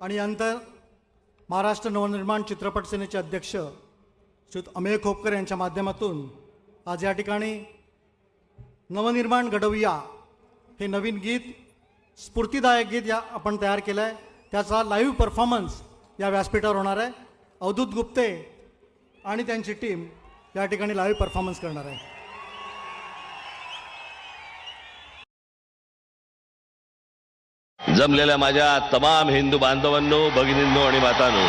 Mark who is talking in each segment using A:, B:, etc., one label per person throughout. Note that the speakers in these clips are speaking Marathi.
A: आणि यानंतर महाराष्ट्र नवनिर्माण चित्रपट सेनेचे अध्यक्ष श्री अमेय खोपकर यांच्या माध्यमातून आज या ठिकाणी नवनिर्माण घडवूया हे नवीन गीत स्फूर्तिदायक गीत या आपण तयार केलं आहे त्याचा लाईव्ह परफॉर्मन्स या व्यासपीठावर होणार आहे. अवधूत गुप्ते आणि त्यांची टीम या ठिकाणी लाईव्ह परफॉर्मन्स करणार आहे.
B: जमलेल्या माझ्या तमाम हिंदू बांधवांनो भगिनींनो आणि मातांनो.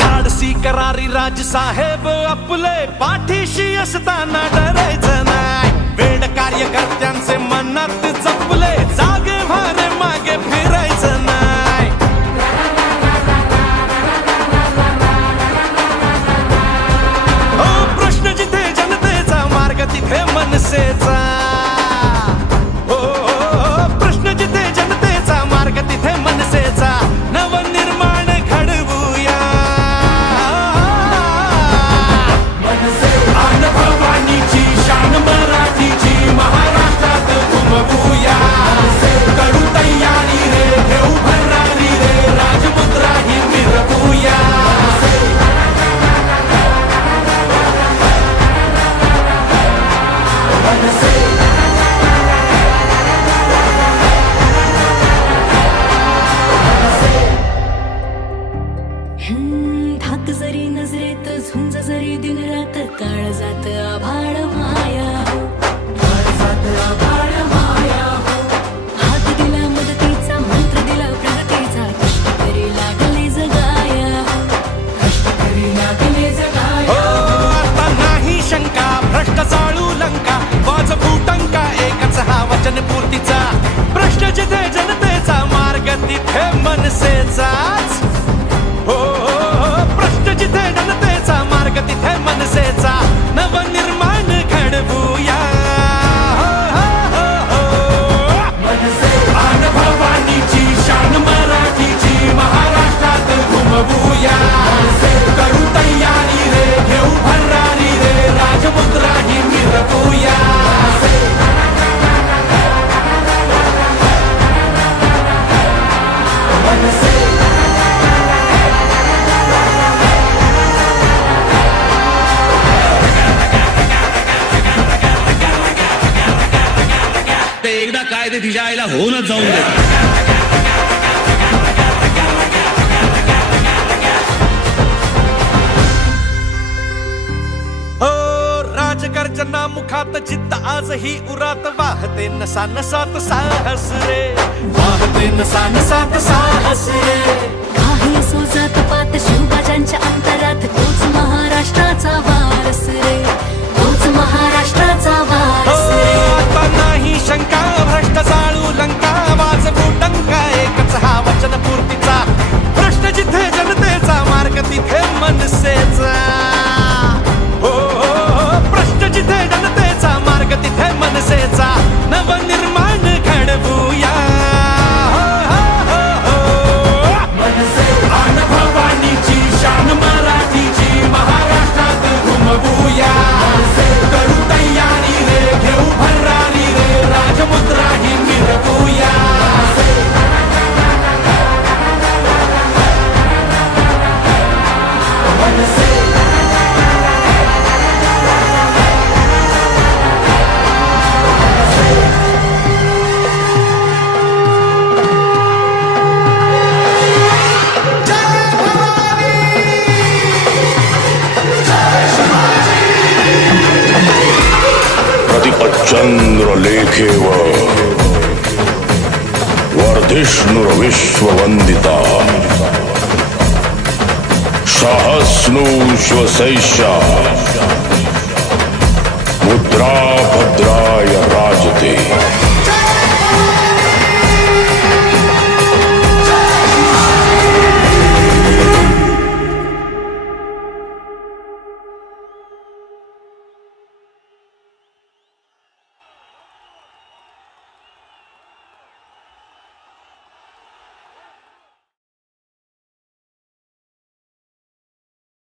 C: धाडसी करारी राज साहेब आपले पाठीशी असताना डरायचं नाही. वेड कार्यकर्त्यांचे मनात
D: हम्म, धाक जरी नजरेत झुंज जरी दिन रात काळ जात आभाळ माया हो. काळ जात आभाळ माया हो. हात दिला मदतीचा मंत्र दिला प्रगतीचा कष्ट करी लागले जगाया हो. कष्ट करी लागले जगाया
C: हो. आता नाही शंका भ्रष्ट चाळू लंका वाज फुटंका एकच हा वचन पूर्तीचा. प्रश्न जिथे जनतेचा मार्ग तिथे मनसेचा.
B: काय ते तिच्या आईला होऊनच जाऊन दे.
C: हो मुखात जिद्द आजही उरात वाहते. नसा नसात साहस रे. वाहते नसा नसात साहस रे.
D: काही असो जात पात शिवबाजांच्या अंतरात तोच महाराष्ट्राचा
E: लेखेव वर्धिष्णुर्विश्ववन्दिता सहस्नु श्वसैषा मुद्रा भद्राय राजते